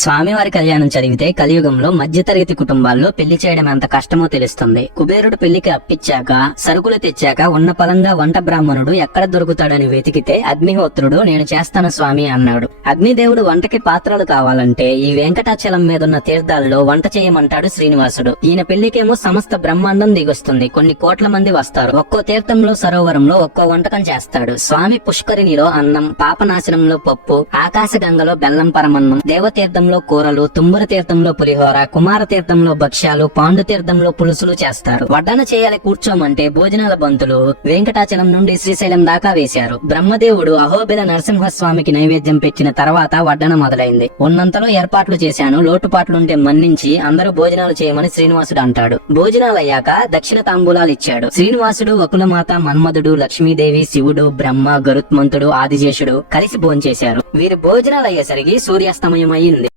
స్వామివారి కళ్యాణం చదివితే కలియుగంలో మధ్యతరగతి కుటుంబాల్లో పెళ్లి చేయడం ఎంత కష్టమో తెలుస్తుంది. కుబేరుడు పెళ్లికి అప్పిచ్చాక సరుకులు తెచ్చాక ఉన్న పలంగా వంట బ్రాహ్మణుడు ఎక్కడ దొరుకుతాడని వెతికితే అగ్నిహోత్రుడు నేను చేస్తాను స్వామి అన్నాడు. అగ్నిదేవుడు వంటకి పాత్రలు కావాలంటే ఈ వెంకటాచలం మీదున్న తీర్థాల్లో వంట చేయమంటాడు శ్రీనివాసుడు. ఈయన పెళ్లికేమో సమస్త బ్రహ్మాండం దిగొస్తుంది. కొన్ని కోట్ల మంది వస్తారు. ఒక్కో తీర్థంలో సరోవరంలో ఒక్కో వంటకం చేస్తాడు. స్వామి పుష్కరిణిలో అన్నం, పాపనాశనంలో పప్పు, ఆకాశగంగలో బెల్లం పరమన్నం, దేవతీర్థంలో కూరలు, తుమ్మర తీర్థంలో పులిహోర, కుమార తీర్థంలో భక్ష్యాలు, పాండు తీర్థంలో పులుసులు చేస్తారు. వడ్డన చేయాలి కూర్చోమంటే భోజనాల బంతులు వెంకటాచలం నుండి శ్రీశైలం దాకా వేశారు. బ్రహ్మదేవుడు అహోబిల నరసింహస్వామికి నైవేద్యం పెట్టిన తర్వాత వడ్డన మొదలైంది. ఉన్నంతలో ఏర్పాట్లు చేశాను, లోటుపాట్లుంటే మన్నించి అందరూ భోజనాలు చేయమని శ్రీనివాసుడు అంటాడు. భోజనాలయ్యాక దక్షిణ తాంబూలాలు ఇచ్చాడు. శ్రీనివాసుడు, వకులమాత, మన్మధుడు, లక్ష్మీదేవి, శివుడు, బ్రహ్మ, గరుత్మంతుడు, ఆదిశేషుడు కలిసి భోంచేశారు. వీరి భోజనాలు అయ్యేసరికి సూర్యాస్తమయం అయింది.